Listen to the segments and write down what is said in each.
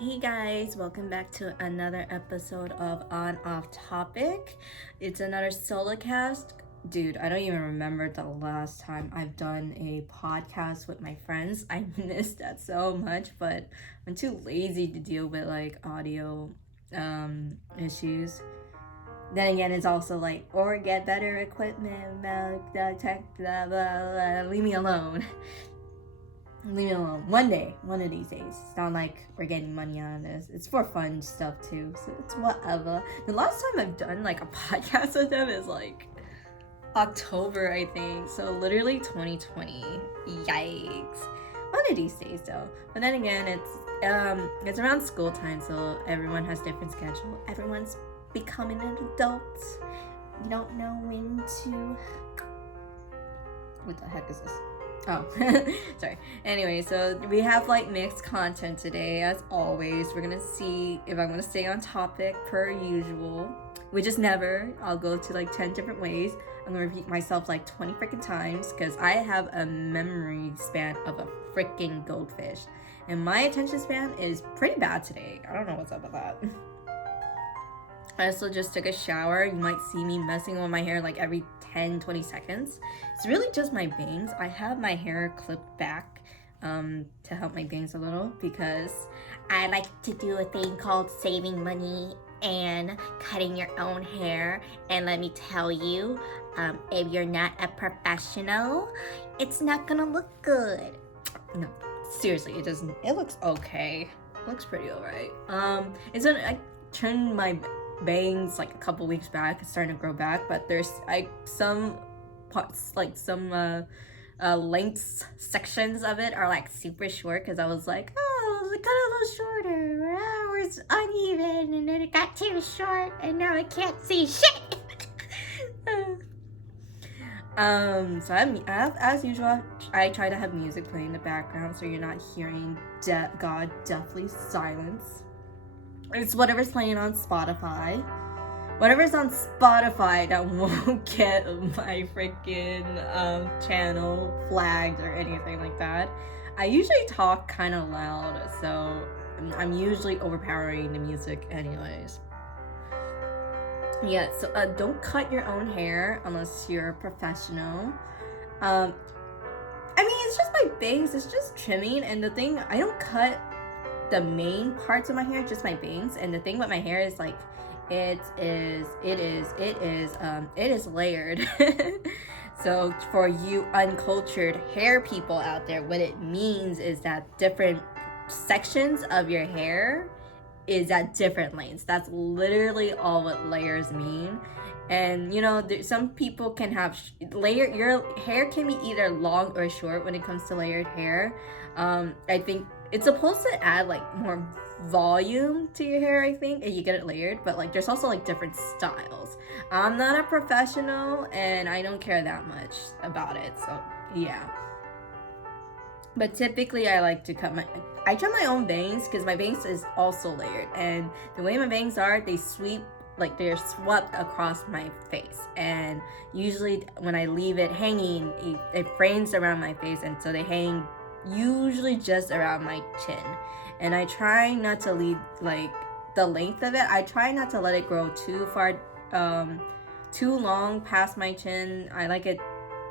Hey guys, welcome back to another episode of On Off Topic. It's another SOLOCAST. Dude, I don't even remember the last time I've done a podcast with my friends. I miss that so much, but I'm too lazy to deal with like audio issues. Then again, it's also like, or get better equipment, blah, blah, blah. Leave me alone. Leave it alone. One of these days. It's not like we're getting money out of this. It's for fun stuff too, so it's whatever. The last time I've done like a podcast with them is like October, I think. So literally 2020. Yikes. One of these days though. But then again, it's around school time, so everyone has different schedule. Everyone's becoming an adult. You don't know when to. What the heck is this? Oh, sorry. Anyway, so we have like mixed content today, as always. We're gonna see if I'm gonna stay on topic per usual, which is never. I'll go to like 10 different ways. I'm gonna repeat myself like 20 freaking times because I have a memory span of a freaking goldfish. And my attention span is pretty bad today. I don't know what's up with that. I also just took a shower. You might see me messing with my hair like every 10-20 seconds. It's really just my bangs. I have my hair clipped back to help my bangs a little because I like to do a thing called saving money and cutting your own hair. And let me tell you, if you're not a professional, it's not gonna look good. No, seriously, it doesn't. It looks okay. It looks pretty alright. I trimmed my bangs like a couple weeks back. It's starting to grow back, but there's some parts, like some lengths sections of it are like super short because I was like, oh, cut a little shorter, or it's uneven, and then it got too short and now I can't see shit. So as usual, I try to have music playing in the background so you're not hearing deathly silence. It's whatever's playing on Spotify. Whatever's on Spotify that won't get my freaking channel flagged or anything like that. I usually talk kind of loud, so I'm usually overpowering the music anyways. Yeah, so don't cut your own hair unless you're a professional. I mean, it's just my bangs. It's just trimming, and the thing, I don't cut the main parts of my hair, just my bangs. And the thing with my hair is like it is layered. So for you uncultured hair people out there, what it means is that different sections of your hair is at different lengths. That's literally all what layers mean. And you know, some people can have your hair can be either long or short when it comes to layered hair. I think it's supposed to add like more volume to your hair, I think, and you get it layered, but like there's also like different styles. I'm not a professional and I don't care that much about it, so yeah. But typically I like to I trim my own bangs because my bangs is also layered, and the way my bangs are, they sweep, like they're swept across my face, and usually when I leave it hanging, it frames around my face, and so they hang usually just around my chin. And I try not to leave like the length of it. I try not to let it grow too far, too long past my chin. I like it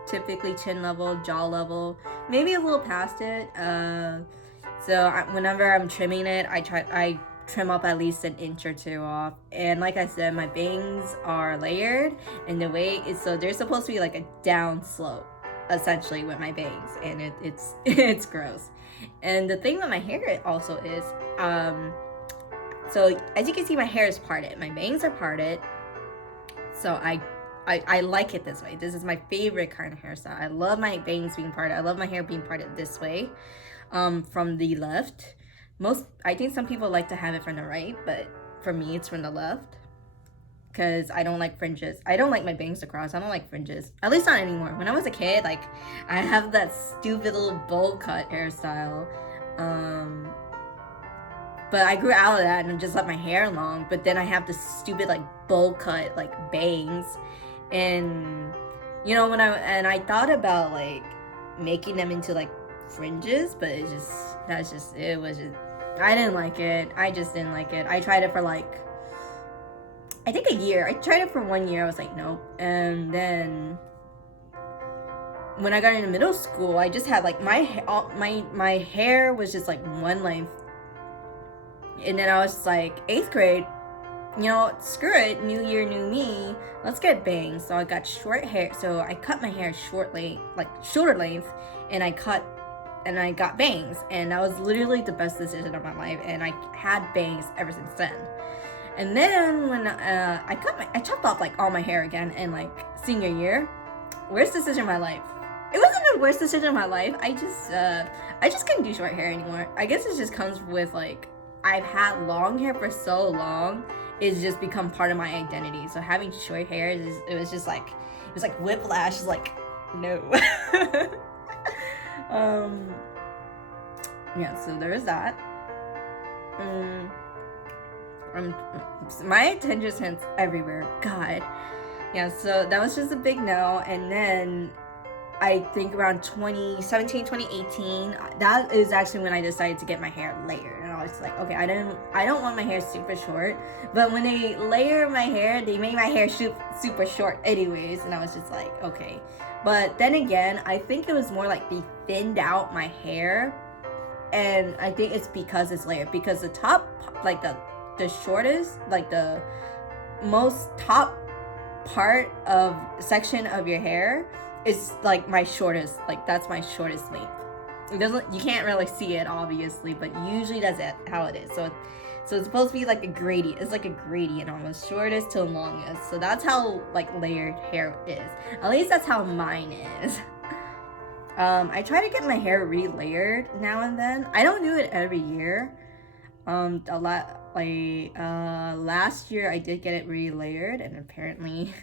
typically chin level, jaw level, maybe a little past it. Whenever I'm trimming it, I trim up at least an inch or two off. And like I said, my bangs are layered, and the way is, so they're supposed to be like a down slope essentially with my bangs, and it's it's gross. And the thing with my hair also is, so as you can see, my hair is parted, my bangs are parted, so I like it this way. This is my favorite kind of hairstyle. I love my bangs being parted. I love my hair being parted this way, from the left. I think some people like to have it from the right, but for me it's from the left because I don't like fringes. I don't like my bangs to cross. I don't like fringes, at least not anymore. When I was a kid, like, I have that stupid little bowl cut hairstyle, but I grew out of that and just let my hair long. But then I have this stupid like bowl cut like bangs, and you know, I thought about like making them into like fringes, but it was just I didn't like it. I just didn't like it. I tried it for like, I think a year. I tried it for 1 year. I was like, nope. And then when I got into middle school, I just had like my hair was just like one length. And then I was like, 8th grade, you know, screw it, new year, new me, let's get bangs. So I got short hair, so I cut my hair shoulder length, and I got bangs, and that was literally the best decision of my life, and I had bangs ever since then. And then when I chopped off like all my hair again in like senior year, worst decision of my life. It wasn't the worst decision of my life. I just couldn't do short hair anymore. I guess it just comes with like, I've had long hair for so long, it's just become part of my identity. So having short hair, it was like whiplash. It's like, no. Yeah, so there is that. My attention spans everywhere. God. Yeah, so that was just a big no. And then I think around 2017, 2018, that is actually when I decided to get my hair layered. And I was like, okay, I don't want my hair super short. But when they layer my hair, they made my hair super short anyways. And I was just like, okay. But then again, I think it was more like they thinned out my hair. And I think it's because it's layered. Because the top, like the shortest, like the most top part of section of your hair is like my shortest, like that's my shortest length. You can't really see it obviously, but usually that's how it is. So it's supposed to be like a gradient. It's like a gradient almost, shortest to longest. So that's how like layered hair is. At least that's how mine is. I try to get my hair re-layered now and then. I don't do it every year. Last year I did get it re-layered, and apparently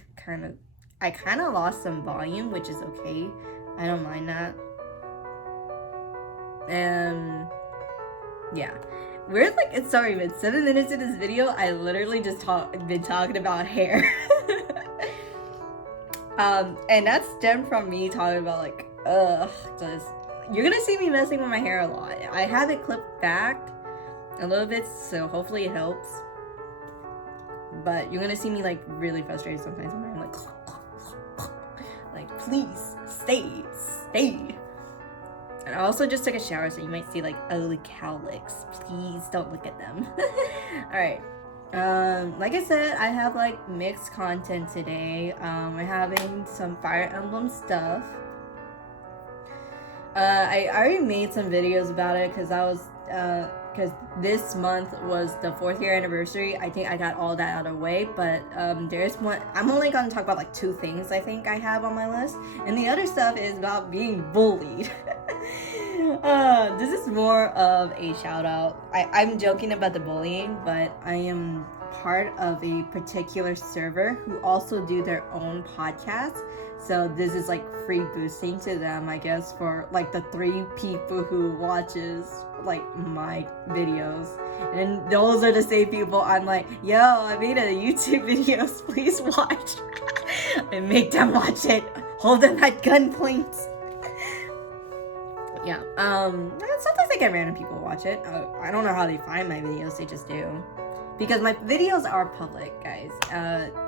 I kind of lost some volume, which is okay. I don't mind that. And yeah, we're like, it's sorry, but 7 minutes in this video, I literally just been talking about hair. And that stemmed from me talking about like, you're gonna see me messing with my hair a lot. I have it clipped back a little bit, so hopefully it helps. But you're gonna see me like really frustrated sometimes when I'm like, please stay. And I also just took a shower, so you might see like ugly cowlicks. Please don't look at them. All right. Like I said, I have like mixed content today. We're having some Fire Emblem stuff. I already made some videos about it because this month was the 4th year anniversary. I think I got all that out of the way, but there's one. I'm only gonna talk about like 2 things I think I have on my list, and the other stuff is about being bullied. This is more of a shout out. I'm joking about the bullying, but I am part of a particular server who also do their own podcast. So this is like free boosting to them, I guess, for like the 3 people who watches like my videos. And those are the same people I'm like, yo, I made a YouTube videos, please watch. And make them watch it. Hold them at gunpoint. Yeah, sometimes I get random people watch it. I don't know how they find my videos, they just do. Because my videos are public, guys.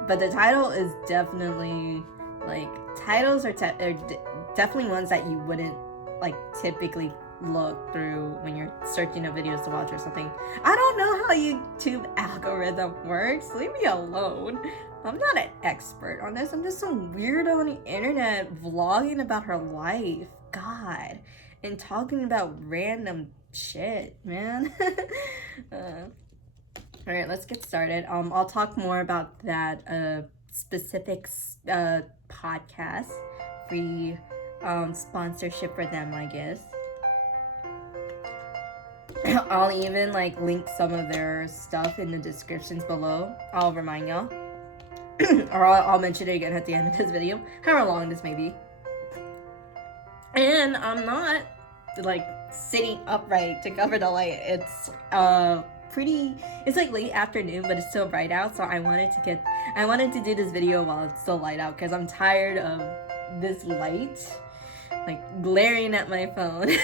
But the title is definitely, like, titles are definitely ones that you wouldn't, like, typically look through when you're searching up videos to watch or something. I don't know how YouTube algorithm works. Leave me alone. I'm not an expert on this. I'm just some weirdo on the internet vlogging about her life. God. And talking about random shit, man. Alright, let's get started. I'll talk more about that specific podcast. Free sponsorship for them, I guess. I'll even like link some of their stuff in the descriptions below. I'll remind y'all. Or I'll mention it again at the end of this video, however long this may be. And I'm not like sitting upright to cover the light. It's it's like late afternoon, but it's still bright out, so I wanted to do this video while it's still light out because I'm tired of this light like glaring at my phone.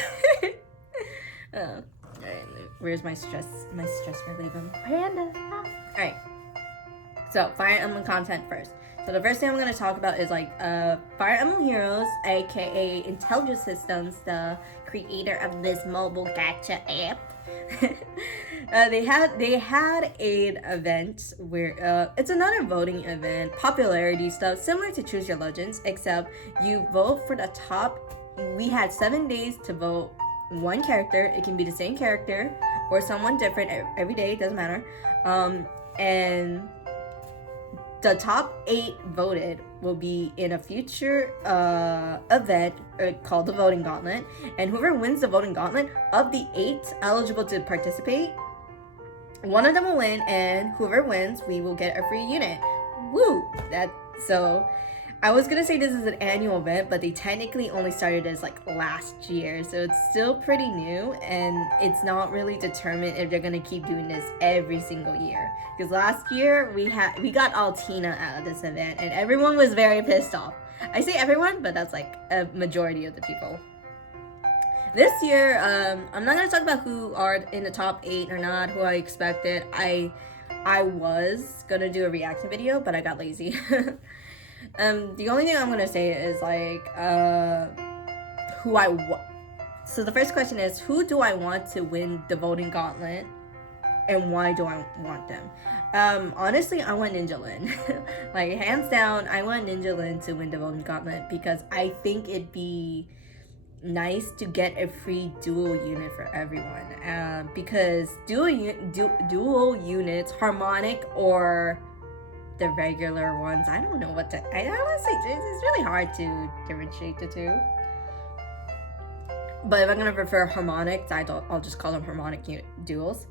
Alright, Where's my stress reliever? Panda. Alright. So, Fire Emblem content first. So the first thing I'm going to talk about is like Fire Emblem Heroes, aka Intelligent Systems, the creator of this mobile gacha app. They had an event where it's another voting event, popularity stuff, similar to Choose Your Legends, except you vote for the top. We had 7 days to vote one character. It can be the same character or someone different every day, it doesn't matter. And the top 8 voted will be in a future event called the Voting Gauntlet. And whoever wins the Voting Gauntlet, of the 8 eligible to participate, one of them will win, and whoever wins, we will get a free unit. Woo! So I was gonna say this is an annual event, but they technically only started as like last year, so it's still pretty new, and it's not really determined if they're gonna keep doing this every single year. Because last year we got Altina out of this event, and everyone was very pissed off. I say everyone, but that's like a majority of the people. This year, I'm not gonna talk about who are in the top 8 or not, who I expected. I was gonna do a reaction video, but I got lazy. The only thing I'm gonna say is like so the first question is, who do I want to win the Voting Gauntlet, and why do I want them? Honestly, I want Ninja Lin. Like, hands down, I want Ninja Lin to win the Voting Gauntlet because I think it'd be nice to get a free dual unit for everyone. Because dual units, harmonic or the regular ones, I don't know what to. I honestly, it's really hard to differentiate the two. But if I'm gonna prefer harmonics, I'll just call them harmonic duals.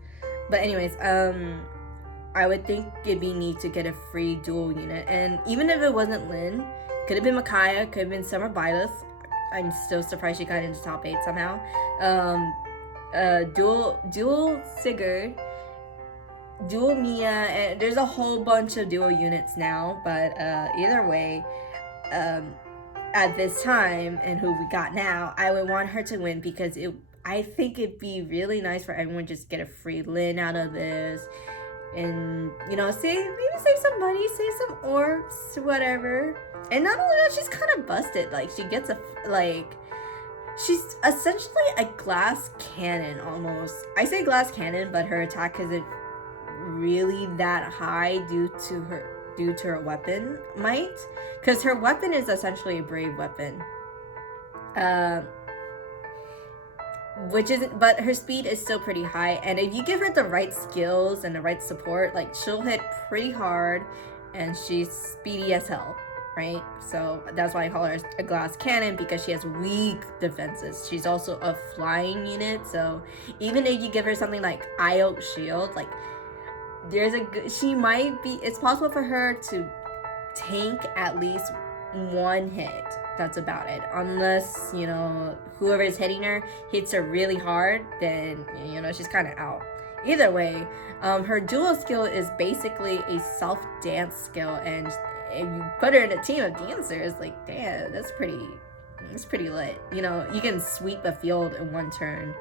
But anyways, I would think it'd be neat to get a free dual unit, and even if it wasn't Lin, could have been Micaiah, could have been Summer Byleth. I'm still surprised she got into top 8 somehow. Dual Sigurd, dual Mia, and there's a whole bunch of dual units now, but either way, at this time and who we got now, I would want her to win because I think it'd be really nice for everyone to just get a free Lin out of this, and maybe save some money, save some orbs, whatever. And not only that, she's kind of busted. Like, she gets she's essentially a glass cannon almost. I say glass cannon, but her attack isn't really that high due to her weapon might, because her weapon is essentially a brave weapon, but her speed is still pretty high, and if you give her the right skills and the right support, like, she'll hit pretty hard, and she's speedy as hell, right? So that's why I call her a glass cannon, because she has weak defenses. She's also a flying unit, so even if you give her something like Io Shield, like, it's possible for her to tank at least one hit. That's about it. Unless, whoever is hitting her hits her really hard, then, she's kind of out. Either way, her dual skill is basically a self-dance skill, and if you put her in a team of dancers, like, damn, that's pretty lit. You can sweep a field in one turn.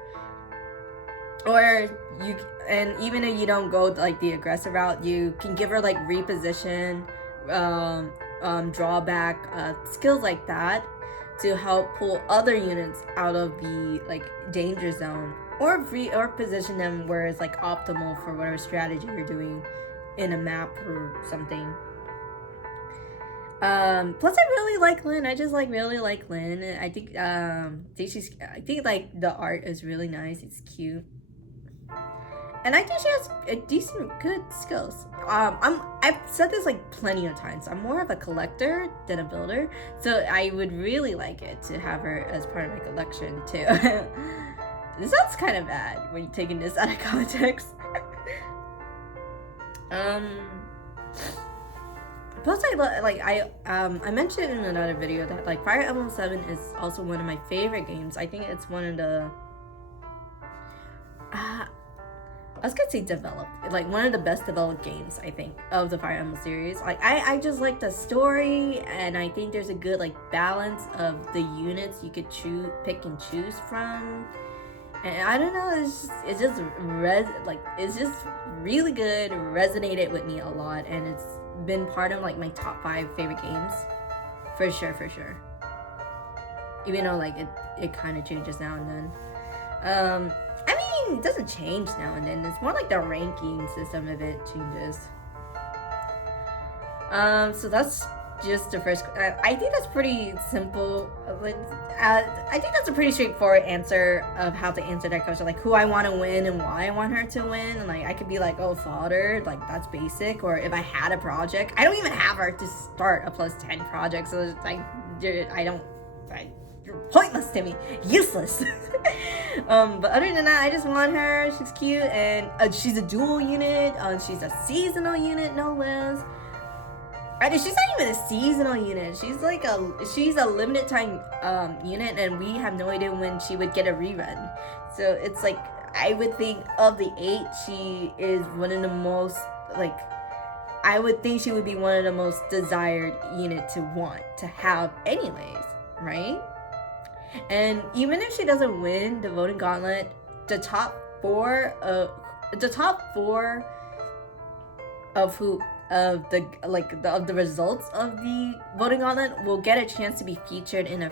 And even if you don't go like the aggressive route, you can give her like reposition, drawback, skills like that to help pull other units out of the like danger zone, or position them where it's like optimal for whatever strategy you're doing in a map or something. Plus I really like Lin. I just really like Lin. I think like the art is really nice. It's cute. And I think she has a good skills. I've said this like plenty of times. I'm more of a collector than a builder, so I would really like it to have her as part of my collection too. This sounds kind of bad when you're taking this out of context. Plus, I mentioned in another video that like Fire Emblem 7 is also one of my favorite games. I think it's one of the I was gonna say one of the best developed games, I think, of the Fire Emblem series. Like, I just like the story, and I think there's a good, like, balance of the units you could pick and choose from. And I don't know, it's just really good, resonated with me a lot, and it's been part of like my top 5 favorite games. For sure. Even though like it kind of changes now and then. I mean, it doesn't change now and then. It's more like the ranking system of it changes. So that's just the first. I think that's pretty simple. I think that's a pretty straightforward answer of how to answer that question. Like who I want to win and why I want her to win. And like I could be like, oh, fodder. Like that's basic. Or if I had a project, I don't even have her to start a +10 project. So it's like you're pointless to me, useless. But other than that, I just want her. She's cute and she's a dual unit. She's a seasonal unit, no less. She's not even a seasonal unit. She's a limited time unit, and we have no idea when she would get a rerun. So it's like I would think of the 8, she is one of the most like. I would think she would be one of the most desired unit to want to have, anyways, right? And even if she doesn't win the voting gauntlet, the top 4 of the results of the voting gauntlet will get a chance to be featured in a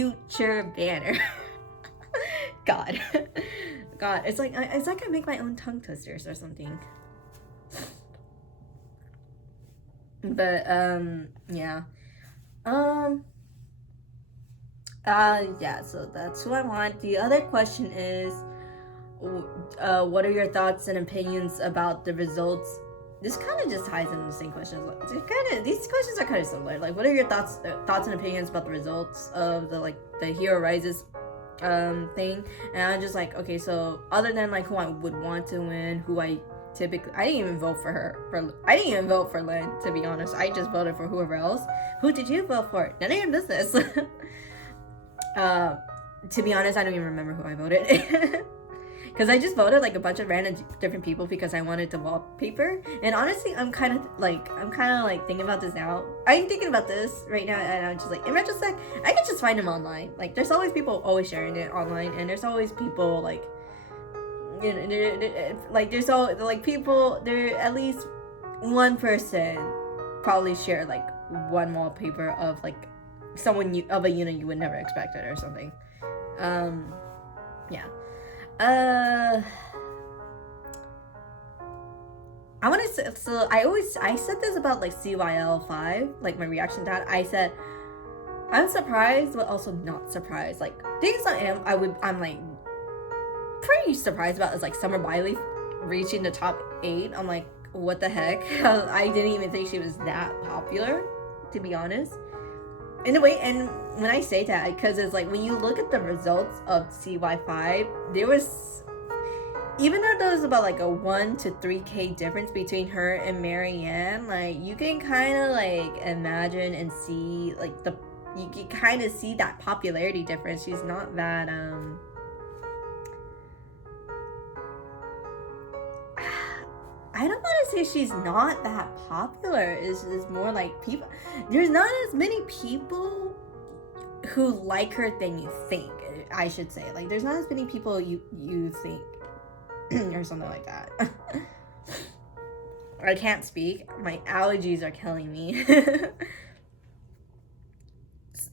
future banner. God, it's like I make my own tongue twisters or something. But yeah. Yeah, so that's who I want. The other question is, what are your thoughts and opinions about the results? This kind of just ties into the same questions. These questions are kind of similar. Like, what are your thoughts and opinions about the results of the Hero Rises thing? And I'm just like, okay, so other than like who I would want to win, I didn't even vote for her. I didn't even vote for Lynn, to be honest. I just voted for whoever else. Who did you vote for? None of your business. To be honest, I don't even remember who I voted. Because I just voted like a bunch of random different people because I wanted the wallpaper. And honestly, I'm kind of like thinking about this now. I'm thinking about this right now, and I'm just like, in retrospect, I could just find them online. Like, there's always people always sharing it online, and there's always people like, you know, like there's all like people. There at least one person probably shared like one wallpaper of like someone of a unit you would never expect it or something. Yeah. I want to say, so I said this about like CYL5, like my reaction to that. I said I'm surprised but also not surprised. Like things I'm like pretty surprised about is like Summer Bailey reaching the top 8. I'm like, what the heck? I didn't even think she was that popular, to be honest. In a way, and when I say that, because it's like when you look at the results of CY5, there was, even though there was about like a 1 to 3K difference between her and Marianne, like you can kind of like imagine and see like you can kind of see that popularity difference. She's not that I don't want to say she's not that popular. It's more like people. There's not as many people who like her than you think. I should say, like, there's not as many people you think, or something like that. I can't speak. My allergies are killing me.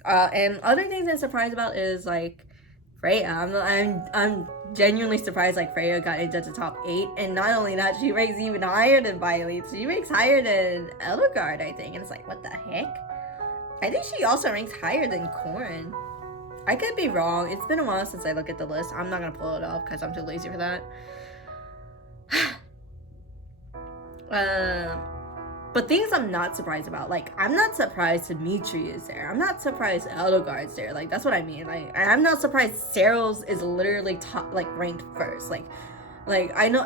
And other things I'm surprised about is like Freya. I'm genuinely surprised like Freya got into the top 8, and not only that, she ranks even higher than Bailey. She ranks higher than Edelgard, I think, and it's like, what the heck? I think she also ranks higher than Corrin. I could be wrong. It's been a while since I looked at the list. I'm not gonna pull it off because I'm too lazy for that. But things I'm not surprised about, like, I'm not surprised Dimitri is there. I'm not surprised Edelgard's there. Like, that's what I mean. Like, I'm not surprised Cyril's is literally top, like, ranked first. Like, I know,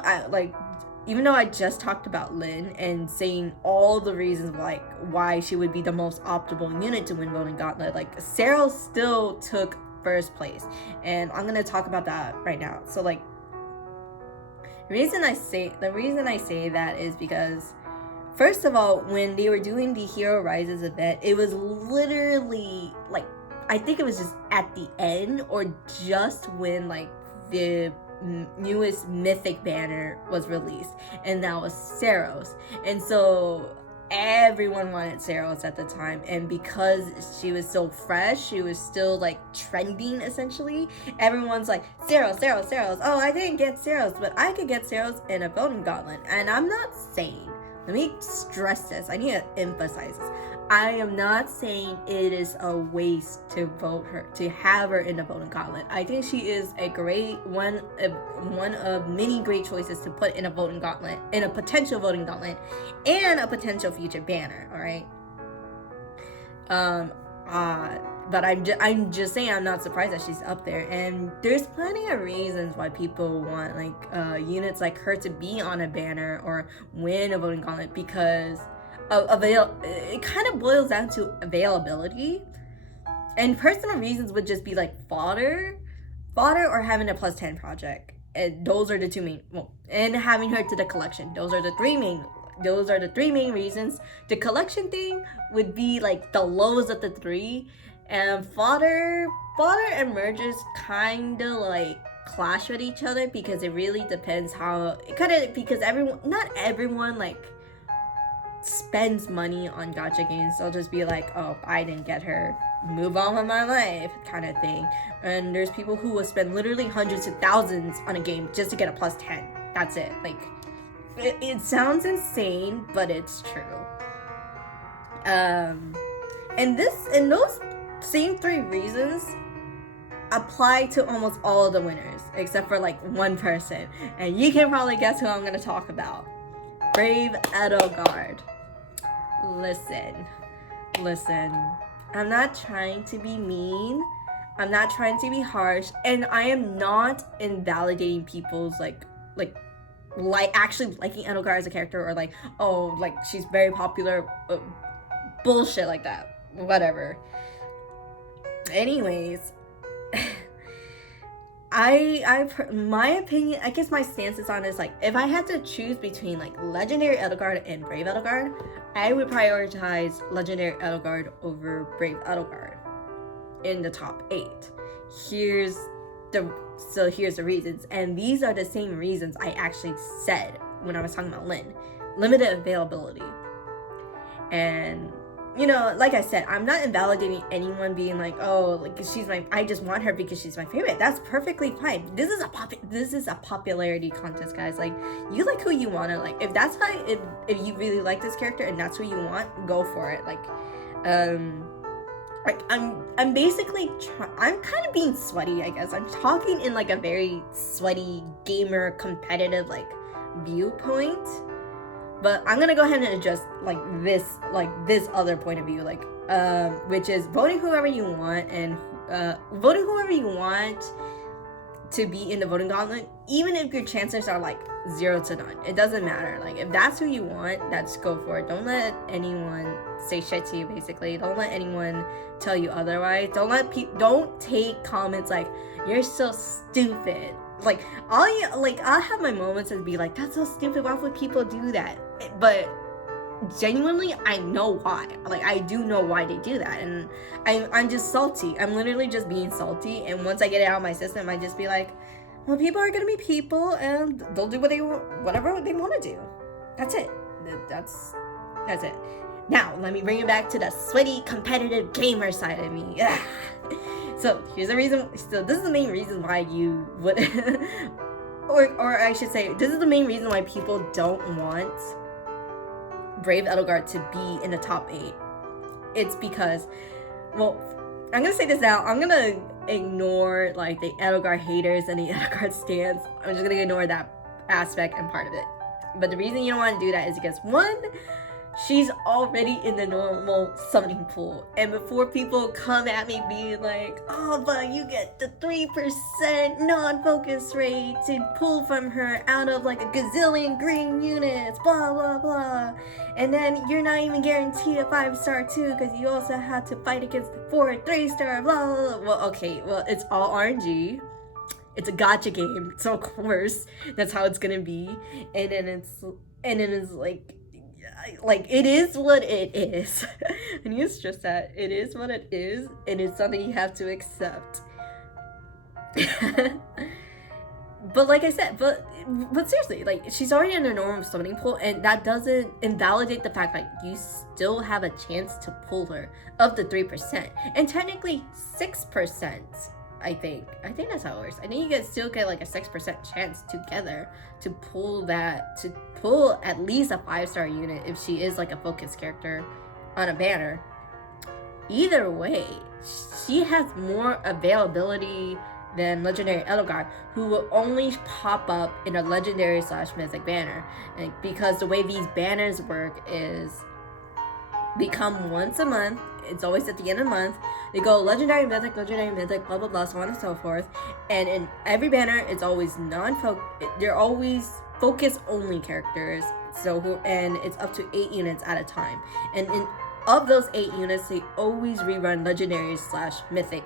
even though I just talked about Lynn and saying all the reasons, like, why she would be the most optimal unit to win Voting Gauntlet, like, Cyril still took first place. And I'm gonna talk about that right now. So, like, the reason I say that is because, first of all, when they were doing the Hero Rises event, it was literally like I think it was just at the end or just when like the newest mythic banner was released, and that was Saros. And so everyone wanted Saros at the time, and because she was so fresh, she was still like trending essentially. Everyone's like, Saros. Oh, I didn't get Saros, but I could get Saros in a voting gauntlet. And I'm not saying, let me stress this, I need to emphasize this, I am not saying it is a waste to vote her, to have her in the voting gauntlet. I think she is a great one of many great choices to put in a voting gauntlet, in a potential voting gauntlet, and a potential future banner. All right. But I'm just saying, I'm not surprised that she's up there, and there's plenty of reasons why people want like units like her to be on a banner or win a voting gauntlet, because it kind of boils down to availability, and personal reasons would just be like fodder or having a plus 10 project, and those are the two main, and having her to the collection. Those are the three main reasons. The collection thing would be like the lowest of the three, and fodder and merges kind of like clash with each other, because it really depends how it kind of, because not everyone like spends money on gacha games. They'll just be like, oh, I didn't get her, move on with my life kind of thing. And there's people who will spend literally hundreds of thousands on a game just to get a plus 10. That's it. Like, it sounds insane, but it's true. And those same three reasons apply to almost all of the winners, except for like one person, and you can probably guess who I'm going to talk about. Brave Edelgard. Listen, I'm not trying to be mean, I'm not trying to be harsh, and I am not invalidating people's like actually liking Edelgard as a character, or like, oh, like she's very popular, bullshit like that, whatever. Anyways, my opinion, I guess my stance is on is like, if I had to choose between like Legendary Edelgard and Brave Edelgard, I would prioritize Legendary Edelgard over Brave Edelgard in the top 8. Here's the reasons, and these are the same reasons I actually said when I was talking about Lyn. Limited availability. And you know, like I said, I'm not invalidating anyone being like, oh, like I just want her because she's my favorite. That's perfectly fine. This is a popularity contest, guys. Like, you like who you want to like. If that's how, if you really like this character and that's who you want, go for it. Like I'm basically I'm kind of being sweaty, I guess. I'm talking in like a very sweaty gamer competitive like viewpoint. But I'm gonna go ahead and address like this other point of view, like which is voting whoever you want, and voting whoever you want to be in the voting gauntlet, even if your chances are like 0 to none. It doesn't matter. Like, if that's who you want, that's go for it. Don't let anyone say shit to you, basically. Don't let anyone tell you otherwise. Don't take comments like, you're so stupid. Like, I'll have my moments and be like, that's so stupid, why would people do that? But genuinely, I know why. Like, I do know why they do that, and I'm just salty. I'm literally just being salty, and once I get it out of my system, I just be like, well, people are gonna be people, and they'll do whatever they want to do. That's it. That's it. Now, let me bring it back to the sweaty, competitive gamer side of me. So here's the reason. So this is the main reason why you would, or I should say, this is the main reason why people don't want Brave Edelgard to be in the top 8. It's because, well, I'm gonna say this now. I'm gonna ignore like the Edelgard haters and the Edelgard stans. I'm just gonna ignore that aspect and part of it. But the reason you don't want to do that is because, one, she's already in the normal summoning pool, and before people come at me being like, oh, but you get the 3% non-focus rate to pull from her out of like a gazillion green units, blah blah blah, and then you're not even guaranteed a 5-star too, because you also have to fight against the 4 3-star, blah blah blah. Well, okay, well, it's all RNG. It's a gacha game, so of course that's how it's gonna be. And then it's like, like, it is what it is. I need to stress that. It is what it is, and it's something you have to accept. But like I said, but seriously, like, she's already in a normal summoning pool, and that doesn't invalidate the fact that you still have a chance to pull her of the 3%, and technically 6%. I think that's how it works. I think you can still get like a 6% chance together to pull at least a 5-star unit if she is like a focus character on a banner. Either way, she has more availability than Legendary Edelgard, who will only pop up in a Legendary / Mythic banner. And because the way these banners work is they come once a month. It's always at the end of the month. They go Legendary Mythic, blah blah blah, so on and so forth. And in every banner, it's always they're always focus only characters. And it's up to 8 units at a time. And of those 8 units, they always rerun Legendary / Mythic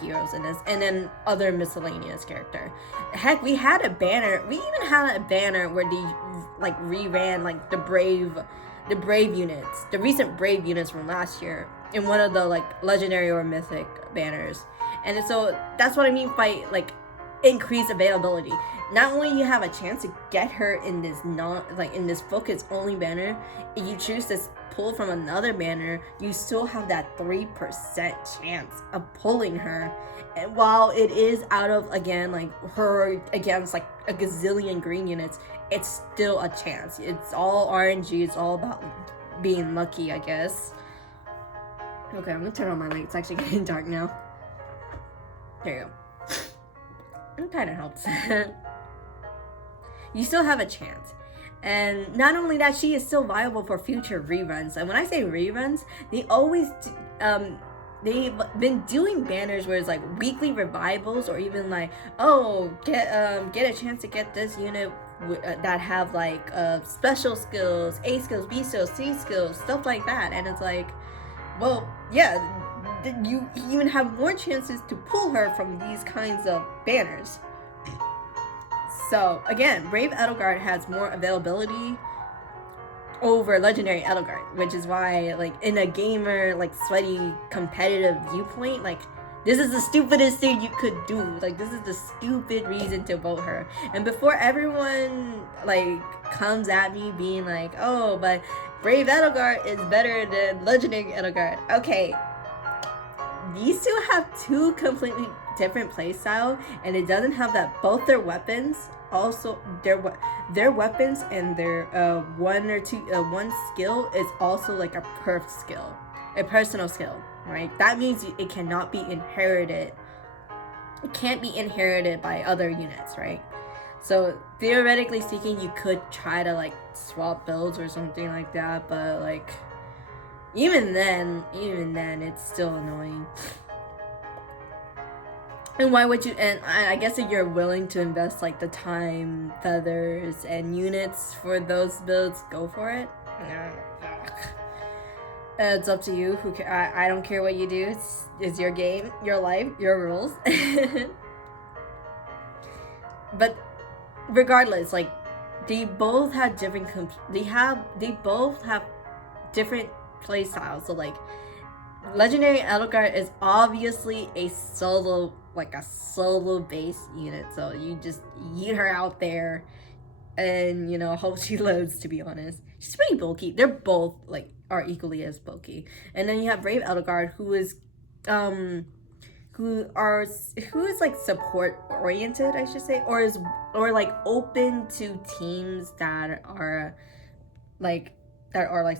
heroes in this, and then other miscellaneous character. Heck, we even had a banner where they like reran like the Brave units, the recent Brave units from last year in one of the like Legendary or Mythic banners. And so that's what I mean by like increased availability. Not only you have a chance to get her in this in this focus only banner, if you choose to pull from another banner, you still have that 3% chance of pulling her. And while it is out of, again, like her against like a gazillion green units, it's still a chance. It's all RNG. It's all about being lucky, I guess. Okay, I'm gonna turn on my light. It's actually getting dark now. There you go. It kind of helps. You still have a chance. And not only that, she is still viable for future reruns. And when I say reruns, they always they've been doing banners where it's like weekly revivals, or even like, oh, get a chance to get this unit that have like special skills, A skills, B skills, C skills, stuff like that. And it's like, well, yeah, you even have more chances to pull her from these kinds of banners. So again, Brave Edelgard has more availability over Legendary Edelgard, which is why, like, in a gamer, like, sweaty, competitive viewpoint, like, this is the stupidest thing you could do. Like, this is the stupid reason to vote her. And before everyone, like, comes at me being like, oh, but Brave Edelgard is better than Legendary Edelgard. Okay, these two have two completely different playstyle, and it doesn't have that both their weapons, also their weapons and their one skill is also like a perf skill, a personal skill, right? That means it cannot be inherited. It can't be inherited by other units, right? So theoretically speaking, you could try to like swap builds or something like that, but like even then it's still annoying. And why would you? And I guess if you're willing to invest like the time, feathers, and units for those builds, go for it. It's up to you. I don't care what you do. It's your game, your life, your rules. But regardless, like, they both have different. They both have different play styles. So like, Legendary Edelgard is obviously a solo based unit, so you just yeet her out there and, you know, hope she lives, to be honest. She's pretty bulky. They're both like are equally as bulky. And then you have Brave Edelgard, who is like support oriented, I should say, or like open to teams that are like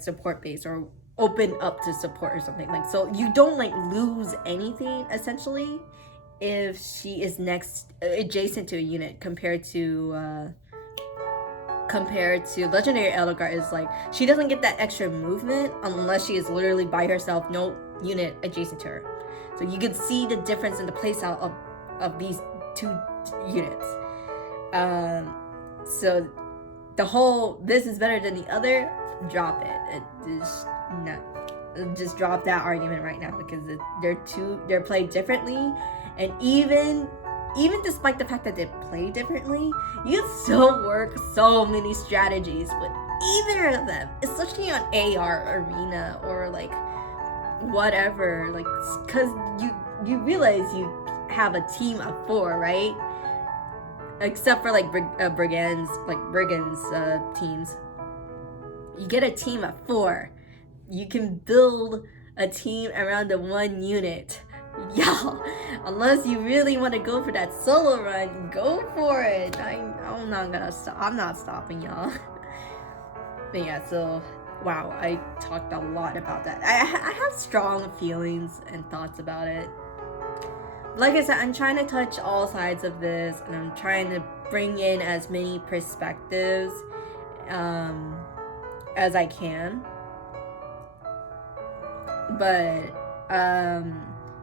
support based, or open up to support or something. Like, so you don't like lose anything essentially if she is adjacent to a unit, compared to Legendary Edelgard. Is like, she doesn't get that extra movement unless she is literally by herself, no unit adjacent to her. So you can see the difference in the playstyle of these two units. So the whole this is better than the other, drop it. Just drop that argument right now, because they're played differently. And even despite the fact that they play differently, you can still work so many strategies with either of them, especially on AR Arena or like whatever, like, because you realize you have a team of 4, right? Except for like brigands teams, you get a team of 4. You can build a team around the 1 unit. Y'all, unless you really want to go for that solo run, go for it. I'm not gonna stop. I'm not stopping y'all. But yeah, so wow, I talked a lot about that. I have strong feelings and thoughts about it. Like I said, I'm trying to touch all sides of this, and I'm trying to bring in as many perspectives as I can. But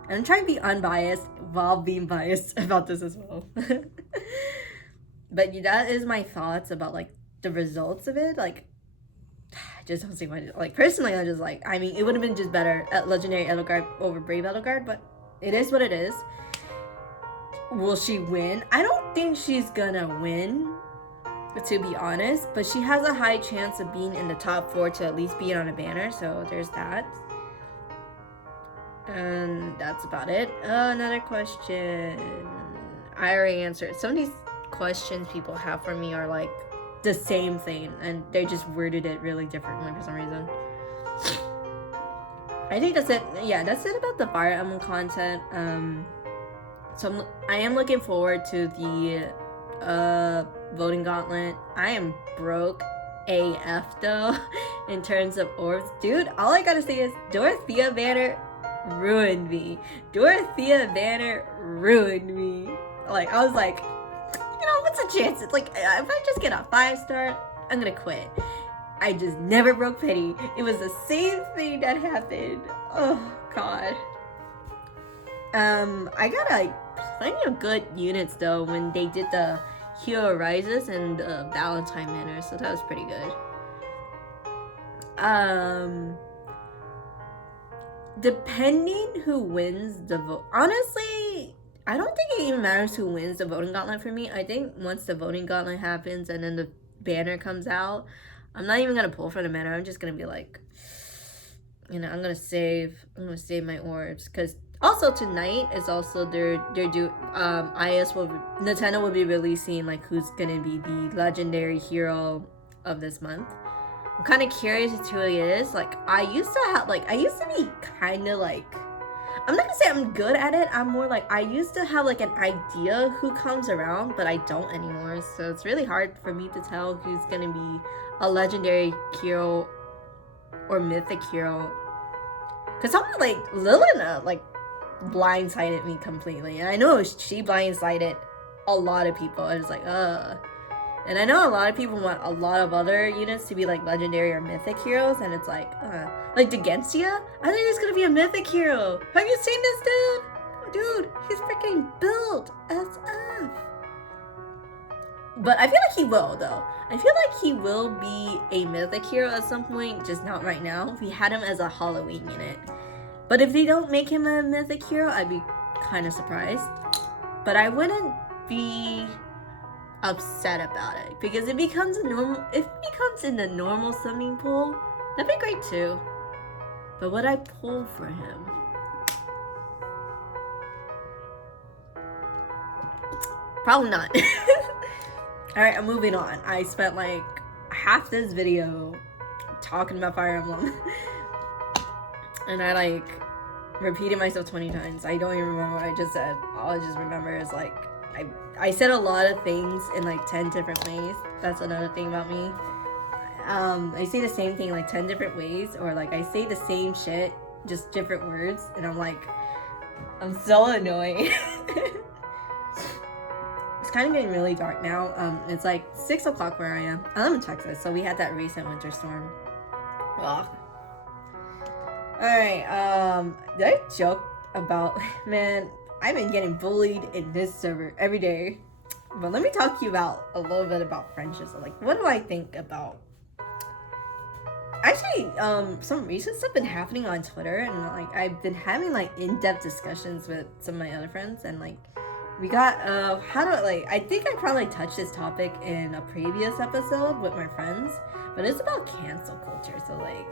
I'm trying to be unbiased while being biased about this as well. But that is my thoughts about like the results of it. Like, I just don't see why. Like, personally, I just like, I mean, it would have been just better at Legendary Edelgard over Brave Edelgard, but it is what it is. Will she win? I don't think she's gonna win, to be honest, but she has a high chance of being in the top 4 to at least be on a banner, so there's that. And that's about it. Another question. I already answered. Some of these questions people have for me are like the same thing, and they just worded it really differently for some reason. I think that's it. Yeah, that's it about the Fire Emblem content. So I am looking forward to the voting gauntlet. I am broke AF though in terms of orbs. Dude, all I gotta say is Dorothea banner ruined me. Dorothea banner ruined me. Like, I was like, you know, what's the chance? It's like, if I just get a 5-star, I'm gonna quit. I just never broke pity. It was the same thing that happened. Oh god. I got like plenty of good units though when they did the Hero Rises and the Valentine Manor, so that was pretty good. Depending who wins the vote, honestly, I don't think it even matters who wins the voting gauntlet for me. I think once the voting gauntlet happens and then the banner comes out, I'm not even gonna pull for the banner. I'm just gonna be like, you know, I'm gonna save my orbs, because also tonight is also Nintendo will be releasing like who's gonna be the legendary hero of this month. I'm kind of curious as to who it is. Like, I used to be kind of like, I'm not gonna say I'm good at it. I'm more like, I used to have like an idea who comes around, but I don't anymore. So it's really hard for me to tell who's gonna be a legendary hero or mythic hero. Cause someone like Lilina like blindsided me completely, and I know she blindsided a lot of people. I was like, and I know a lot of people want a lot of other units to be like legendary or mythic heroes, and it's like Degentia? I think he's gonna be a mythic hero. Have you seen this dude? Dude, he's freaking built SF. But I feel like he will though. I feel like he will be a mythic hero at some point, just not right now. We had him as a Halloween unit. But if they don't make him a mythic hero, I'd be kind of surprised. But I wouldn't be upset about it, because if it becomes in the normal swimming pool, that'd be great too. But would I pull for him? Probably not. Alright, I'm moving on. I spent like half this video talking about Fire Emblem. And I like repeated myself 20 times. I don't even remember what I just said. All I just remember is like, I said a lot of things in like 10 different ways. That's another thing about me. I say the same thing like 10 different ways, or like I say the same shit, just different words, and I'm like, I'm so annoying. It's kind of getting really dark now. It's like 6 o'clock where I am. I live in Texas, so we had that recent winter storm. Ugh. Alright, did I joke about, man, I've been getting bullied in this server every day. But let me talk to you about a little bit about friendships. Like, what do I think about? Actually, some recent stuff been happening on Twitter, and like I've been having like in-depth discussions with some of my other friends, and like we got how do I think I probably touched this topic in a previous episode with my friends, but it's about cancel culture. So like,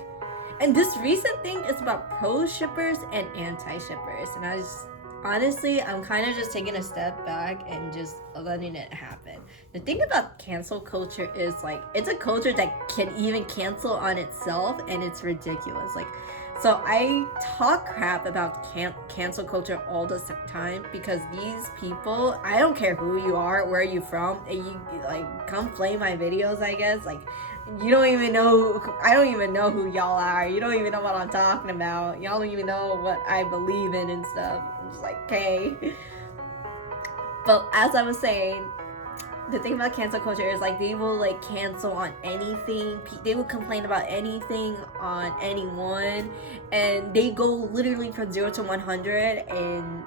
and this recent thing is about pro shippers and anti shippers, and I just honestly, I'm kind of just taking a step back and just letting it happen. The thing about cancel culture is like, it's a culture that can even cancel on itself, and it's ridiculous. Like, so I talk crap about cancel culture all the time because these people, I don't care who you are, where you from, and you like come play my videos, I guess. Like, you don't even know, I don't even know who y'all are. You don't even know what I'm talking about. Y'all don't even know what I believe in and stuff. I'm just like, okay. But as I was saying, the thing about cancel culture is like they will like cancel on anything. They will complain about anything on anyone, and they go literally from 0 to 100. And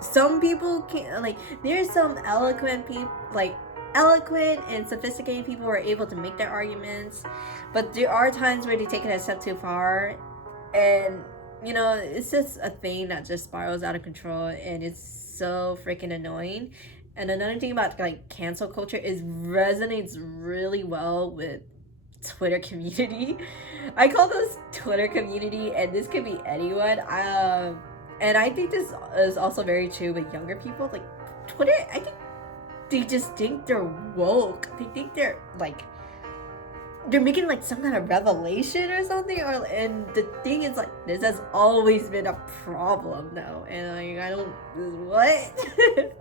some people can like, there's some eloquent people, like eloquent and sophisticated people who are able to make their arguments, but there are times where they take it a step too far, and you know, it's just a thing that just spirals out of control, and it's so freaking annoying. And another thing about like cancel culture is resonates really well with Twitter community. I call this Twitter community, and this could be anyone. And I think this is also very true with younger people. Like Twitter, I think they just think they're woke. They think they're like, they're making like some kind of revelation or something. Or, and the thing is like, this has always been a problem though. And like, I don't, what?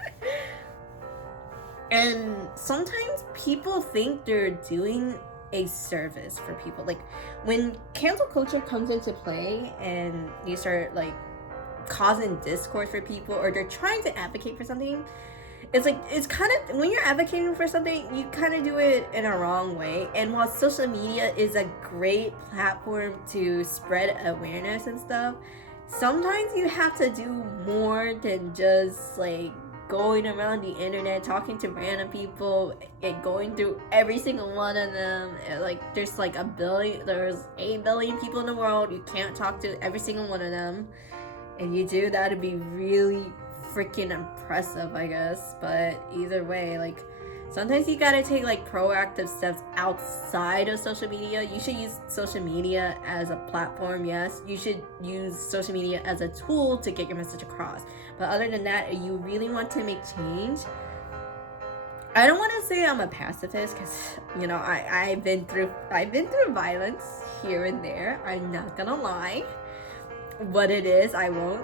And sometimes people think they're doing a service for people. Like when cancel culture comes into play and you start like causing discourse for people, or they're trying to advocate for something, it's like, it's kind of, when you're advocating for something, you kind of do it in a wrong way. And while social media is a great platform to spread awareness and stuff, sometimes you have to do more than just like going around the internet talking to random people and going through every single one of them. Like there's like there's 8 billion people in the world. You can't talk to every single one of them, and you do, that'd be really freaking impressive, I guess. But either way, like sometimes you gotta take like proactive steps outside of social media. You should use social media as a platform, yes. You should use social media as a tool to get your message across. But other than that, if you really want to make change, I don't want to say I'm a pacifist, because you know, I've been through violence here and there. I'm not gonna lie. What it is, I won't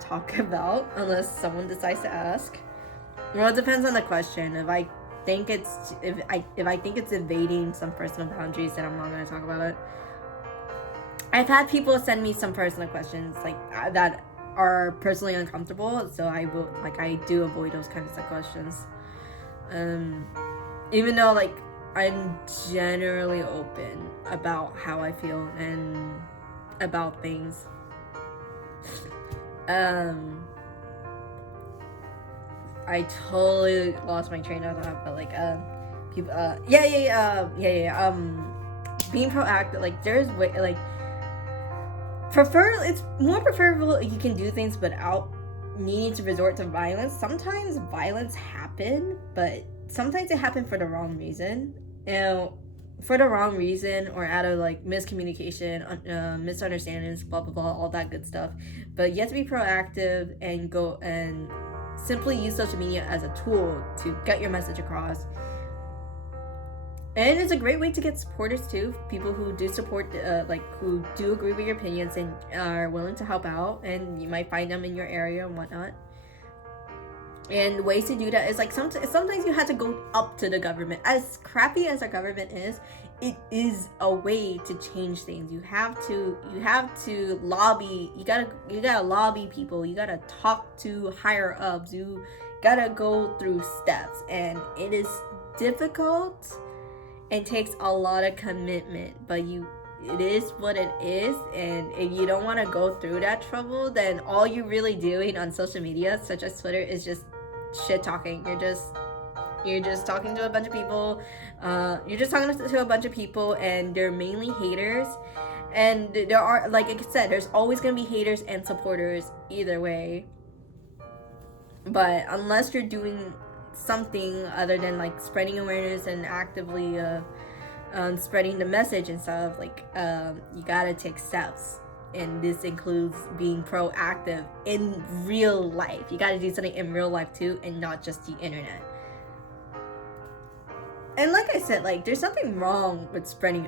talk about unless someone decides to ask. Well, it depends on the question. If I think it's invading some personal boundaries, then I'm not gonna talk about it. I've had people send me some personal questions like that are personally uncomfortable, so I do avoid those kinds of questions. Even though like I'm generally open about how I feel and about things. I totally lost my train of thought, but like people being proactive, like there's way, like it's more preferable if you can do things without needing to resort to violence. Sometimes violence happen, but sometimes it happens for the wrong reason. For the wrong reason, or out of like miscommunication, misunderstandings, blah blah blah, all that good stuff. But you have to be proactive and go and simply use social media as a tool to get your message across. And it's a great way to get supporters too, people who do support, who do agree with your opinions and are willing to help out, and you might find them in your area and whatnot. And ways to do that is like sometimes you have to go up to the government. As crappy as our government is, it is a way to change things. You have to lobby. You gotta lobby people. You gotta talk to higher ups. You gotta go through steps, and it is difficult and takes a lot of commitment. But it is what it is, and if you don't want to go through that trouble, then all you're really doing on social media, such as Twitter, is just shit talking. You're just talking to a bunch of people. And they're mainly haters. And there are, like I said, there's always gonna be haters and supporters either way. But unless you're doing something other than like spreading awareness and actively spreading the message and stuff, like you gotta take steps. And this includes being proactive in real life. You gotta do something in real life too, and not just the internet. And like I said, like there's nothing wrong with spreading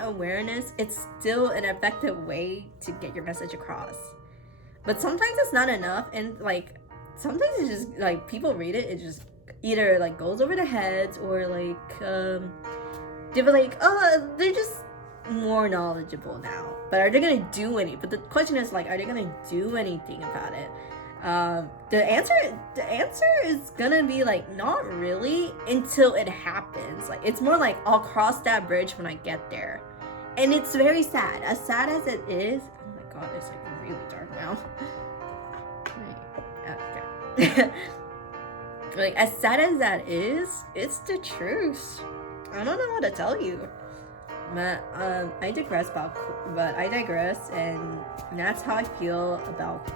awareness. It's still an effective way to get your message across. But sometimes it's not enough, and like sometimes it's just like people read it, it just either like goes over their heads, or like they're like, oh, they're just more knowledgeable now. But are they gonna do any? But the question is like, are they gonna do anything about it? The answer is gonna be like, not really, until it happens. Like it's more like, I'll cross that bridge when I get there. And it's very sad. As sad as it is, oh my god, it's like really dark now. Okay. Like as sad as that is, it's the truth. I don't know what to tell you. But I digress, and that's how I feel about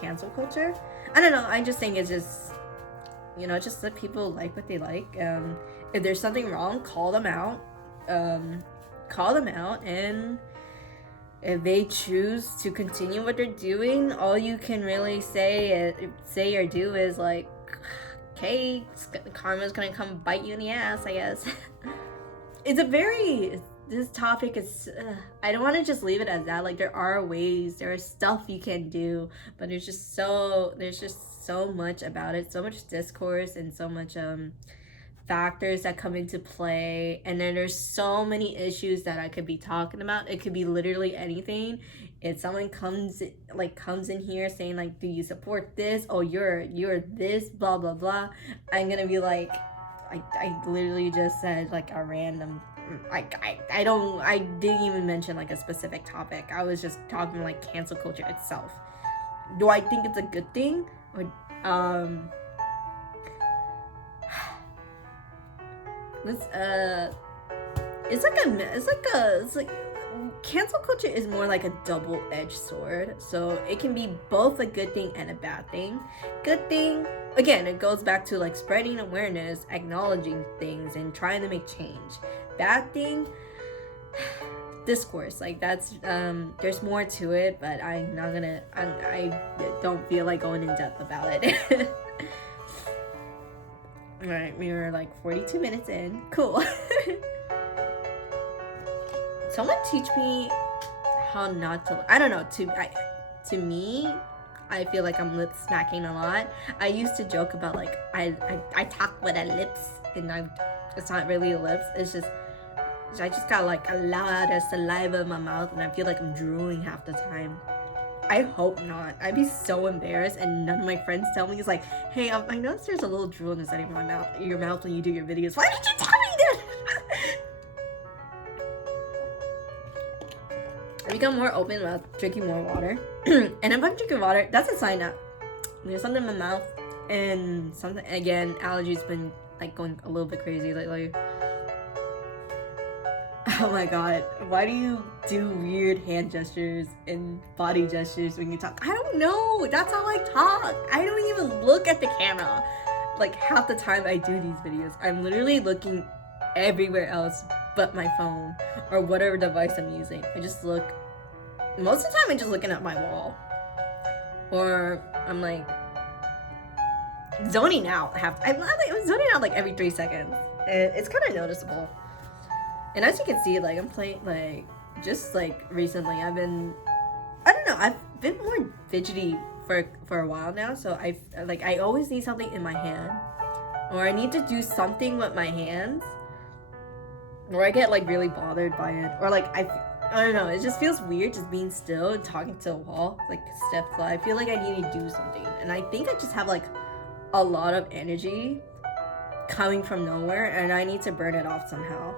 cancel culture. I don't know, I just think it's just, you know, just let people like what they like. If there's something wrong, call them out, and if they choose to continue what they're doing, all you can really say or do is like, okay, karma's gonna come bite you in the ass, I guess. This topic is, I don't want to just leave it as that. Like there are stuff you can do, but there's just so much about it, so much discourse, and so much factors that come into play. And then there's so many issues that I could be talking about. It could be literally anything. If someone comes in here saying like, do you support this? Oh, you're this, blah blah blah. I'm gonna be like, I literally just said like a random, I didn't even mention like a specific topic. I was just talking like cancel culture itself. Do I think it's a good thing? Or it's like cancel culture is more like a double-edged sword. So it can be both a good thing and a bad thing. Good thing, again, it goes back to like spreading awareness, acknowledging things, and trying to make change. Bad thing, discourse, like that's there's more to it, but I don't feel like going in depth about it. All right, we were like 42 minutes in. Cool. Someone teach me how not to, I don't know, to me, I feel like I'm lip smacking a lot. I used to joke about like I talk with the lips, and it's not really lips, it's just I just got like a lot of saliva in my mouth, and I feel like I'm drooling half the time. I hope not. I'd be so embarrassed, and none of my friends tell me. It's like, hey, I noticed there's a little drool in the side of your mouth when you do your videos. Why did you tell me that? I become more open about drinking more water. And if I'm drinking water, that's a sign that there's something in my mouth, and something, again, allergies been like going a little bit crazy lately. Oh my god, why do you do weird hand gestures and body gestures when you talk? I don't know, that's how I talk. I don't even look at the camera. Like half the time I do these videos, I'm literally looking everywhere else but my phone or whatever device I'm using. I just look, most of the time I'm just looking at my wall. Or I'm like zoning out. I'm zoning out like every 3 seconds. And it's kind of noticeable. And as you can see, like I'm playing, like just like recently I've been more fidgety for a while now. So I always need something in my hand, or I need to do something with my hands, or I get like really bothered by it, or like I don't know, it just feels weird just being still and talking to a wall, like stiff. So I feel like I need to do something, and I think I just have like a lot of energy coming from nowhere, and I need to burn it off somehow.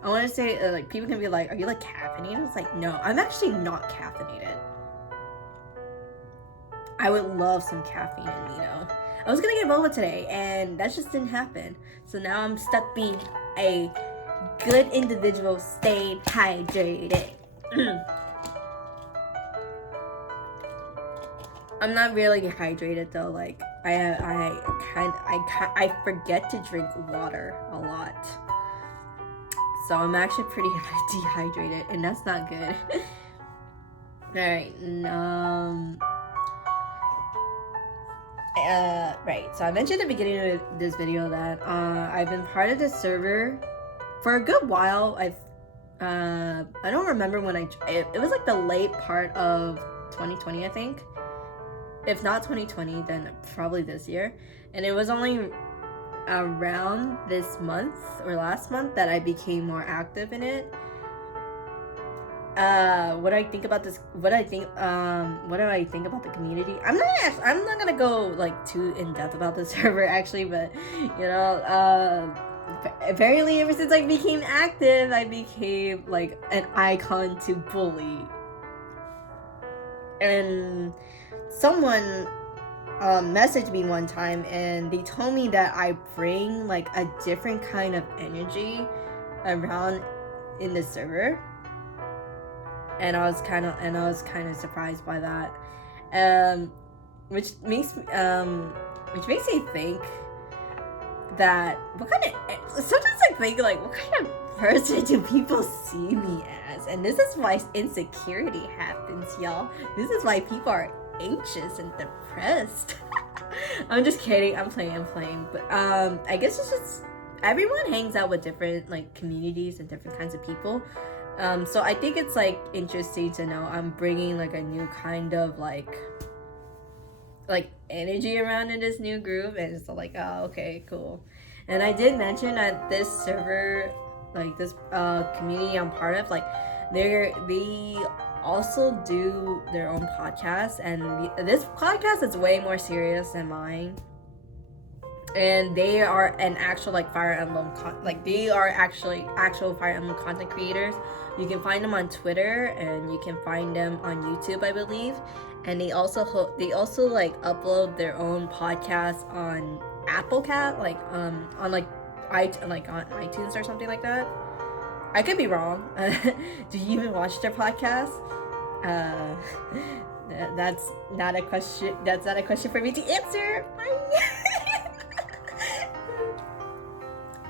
I want to say, like, people can be like, are you like caffeinated? It's like, no, I'm actually not caffeinated. I would love some caffeine in me, though. I was gonna get boba today, and that just didn't happen. So now I'm stuck being a good individual, staying hydrated. I'm not really dehydrated though. Like I forget to drink water a lot, so I'm actually pretty dehydrated, and that's not good. All right, right. So I mentioned at the beginning of this video that I've been part of this server for a good while. I don't remember when it was like the late part of 2020, I think. If not 2020, then probably this year. And it was only around this month or last month that I became more active in it. What do I think about this? What do I think about the community? I'm not gonna go like too in depth about the server actually, but you know, apparently ever since I became active, I became like an icon to bully. And someone messaged me one time and they told me that I bring like a different kind of energy around in the server, and I was kind of surprised by that, which makes me think that sometimes I think like, what kind of person do people see me as? And this is why insecurity happens, y'all. This is why people are anxious and depressed. I'm just kidding. I'm playing. But I guess it's just everyone hangs out with different like communities and different kinds of people. So I think it's like interesting to know I'm bringing like a new kind of like energy around in this new group, and it's like, oh, okay, cool. And I did mention that this server, like this community I'm part of, like they also do their own podcast, and this podcast is way more serious than mine. And they are an actual like Fire Emblem they are actual Fire Emblem content creators. You can find them on Twitter and you can find them on YouTube, I believe. And they also like upload their own podcast on Apple Cat, like on like on iTunes or something like that. I could be wrong. Do you even watch their podcast? That's not a question. That's not a question for me to answer.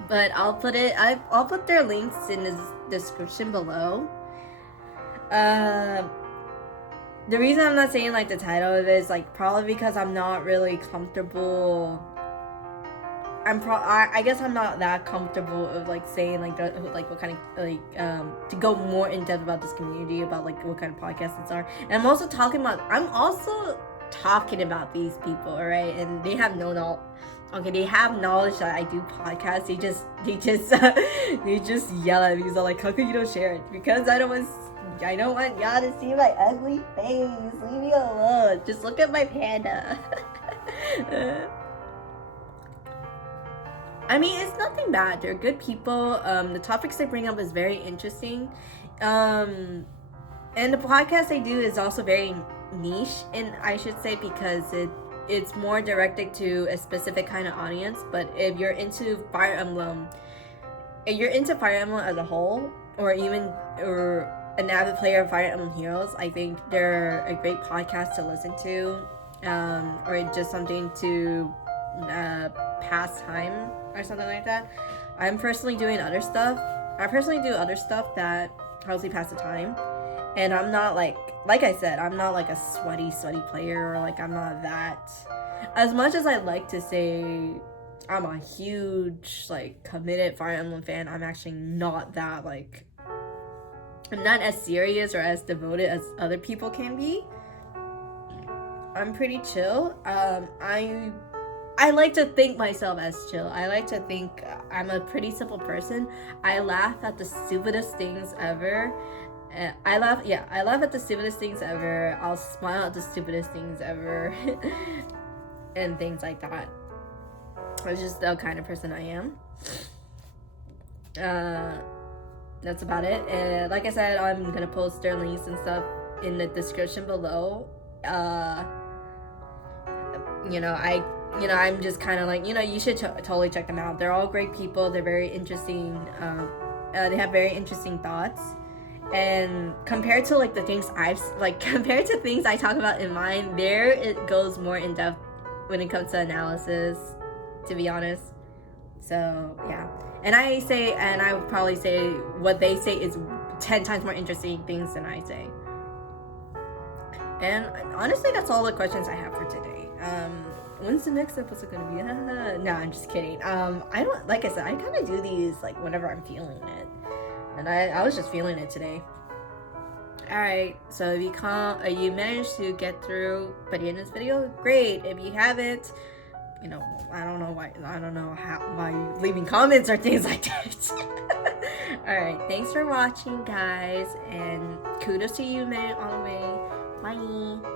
But I'll put their links in the description below. The reason I'm not saying like the title of it is like probably because I'm not really comfortable. I guess I'm not that comfortable of like saying like what kind of like to go more in depth about this community, about like what kind of podcasts are. And I'm also talking about these people, alright? And they have no knowledge. Okay, they have knowledge that I do podcasts. They just yell at me. So like, how come you don't share it? Because I don't want y'all to see my ugly face. Leave me alone. Just look at my panda. I mean, it's nothing bad. They're good people. The topics they bring up is very interesting. And the podcast they do is also very niche, and I should say, because it's more directed to a specific kind of audience. But if you're into Fire Emblem as a whole, or an avid player of Fire Emblem Heroes, I think they're a great podcast to listen to, or just something to pass time or something like that. I personally do other stuff that helps me pass the time, and I'm not like I said, I'm not like a sweaty player, or like I'm not that. As much as I like to say I'm a huge like committed Fire Emblem fan, I'm actually not that. Like, I'm not as serious or as devoted as other people can be. I'm pretty chill. I like to think myself as chill. I like to think I'm a pretty simple person. I laugh at the stupidest things ever. I laugh at the stupidest things ever. I'll smile at the stupidest things ever. And things like that. It's just the kind of person I am. That's about it. And like I said, I'm gonna post their links and stuff in the description below. I'm just kind of like, you should totally check them out. They're all great people. They're very interesting. They have very interesting thoughts, And compared to like the things compared to things I talk about in mine, there it goes more in depth when it comes to analysis, to be honest. So yeah, and I would probably say what they say is 10 times more interesting things than I say. And honestly, that's all the questions I have for today. When's the next episode gonna be? No, I'm just kidding. I don't, like I said, I kind of do these like whenever I'm feeling it, and I was just feeling it today. All right, so if you managed to get through by the end of this video, great. If you haven't, you know, I don't know why you're leaving comments or things like that. All right, thanks for watching, guys, and kudos to you, man, all the way. Bye.